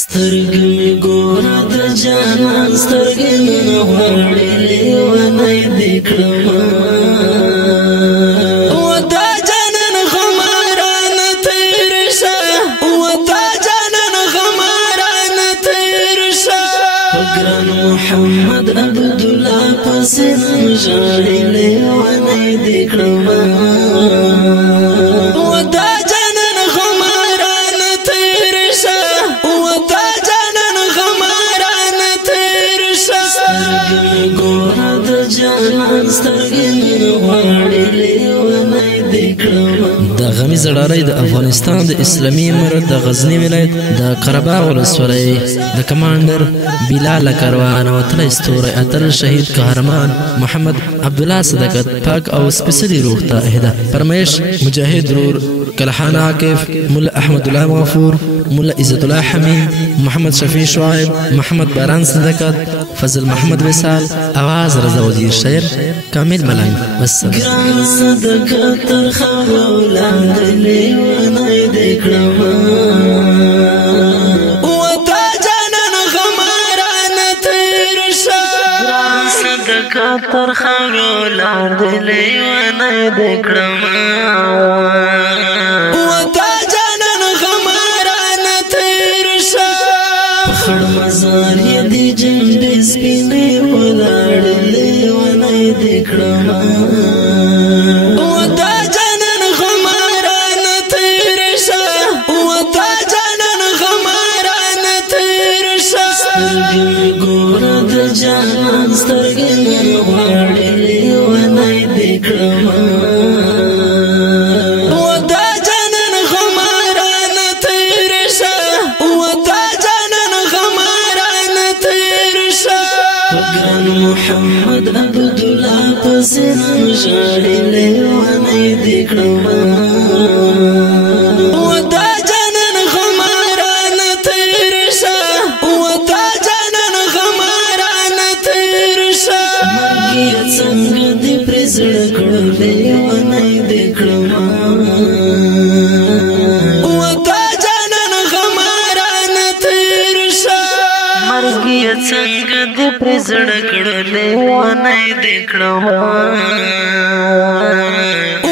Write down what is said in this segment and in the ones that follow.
سترګې مې ګوره د جانان سترګې مې غواړي لیونی دې کړمه و دا جانان غمارانه تېر شه و دا جانان غمارانه تېر شه په ګران محمد عبدالله پسې نن ژاړي لیونی دې کړمه د غمی زړارۍ د افغانستان د اسلامي امارت د غزنی ولایت د قرهباغ ولسوالۍ د کمانډر بلال کاروان وتلی ستوری اتل شهید قهرمان محمد عبدالله صدقت پاک او سپیڅلي روح ته اهدا فرمایش مجاهد رور کلحان عاکف مولا احمد الله غفور مولا عزت الله حمید محمد شفیع شعیب محمد باران صدقت فضل محمد وصال آواز رضا وزیر شعر کامل ملنگ والسلام ګران صدقت تر خاورو لاندې لیونی دې کړمه و دا جانان غمارانه تېر شه ګران صدقت تر خاورو لاندې لیونی دې کړمه و دا جانان غمارانه تېر شه په خړ مزار یې دې جنډې سپینې ولاړې لیونی دې کړمه ګوره د جانان سترګې مې غواړي لیونی دې کړمه و دا جانان غمارانه تېر شه و دا جانان غمارانه تېر شه په ګران محمد عبدالله پسې نن ژاړي لیونی دې کړمه څنګه دې پرې زړه کړو لیونی دې کړمه و دا جانان غمارانه تېر شه مرګ یې څنګه دې پرې زړه کړو لیونی دې کړمه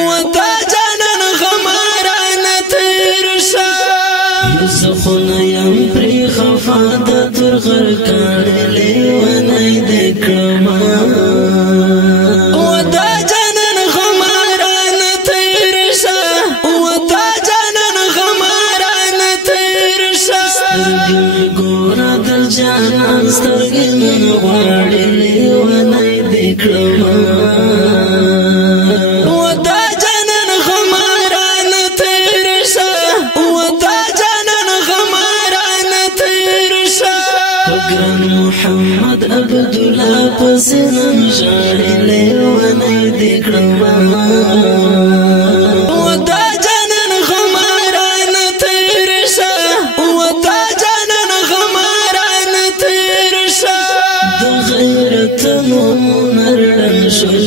و دا جانان غمارانه تېر شه یو زه خو نه یم پرې خفا د تور غر کاڼې لیونی دې کړمه ګوره د جانان سترګې مې غواړي لیونی دې کړمه و دا جانان غمارانه تېر شه و دا جانان غمارانه تېر شه په ګران محمد عبدالله پسې نن ژاړي لیونی دې کړمه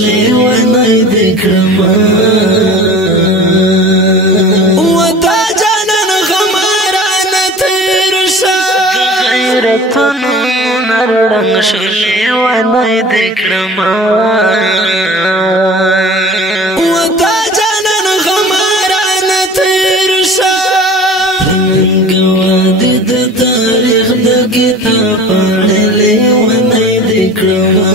لیونی دې کړمه و دا جانان غمارانه تېر شه غیرتونو نرړنګ شو لیونی دې کړمه و دا جانان غمارانه تېر شه ګوادې د تاریخ د کتاب پاڼې لیونی دې کړمه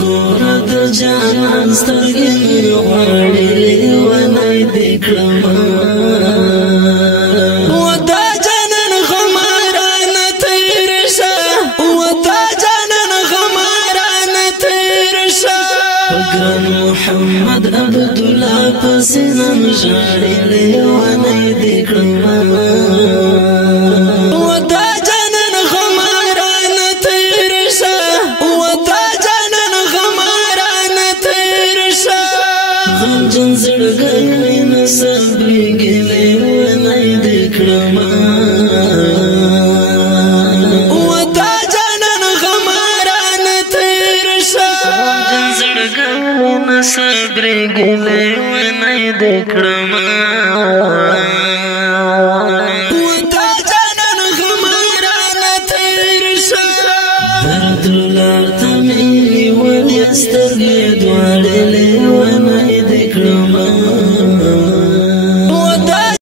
ګوره د جانان سترګې مې غواړي لیونی دې کړمه و دا جانان غمارانه تېر شه و دا جانان غمارانه تېر شه په ګران محمد عبدالله پسې نن ژاړي لیونی دې کړمه غمجن زړګی مې نه صبرېږي لیونی دې کړمه و دا جانان غمارانه تېر شه واوري نصبري ګلې ونی دکړم وتا جانان خمارانه تیر شه درد لار ته مې ولې سترګې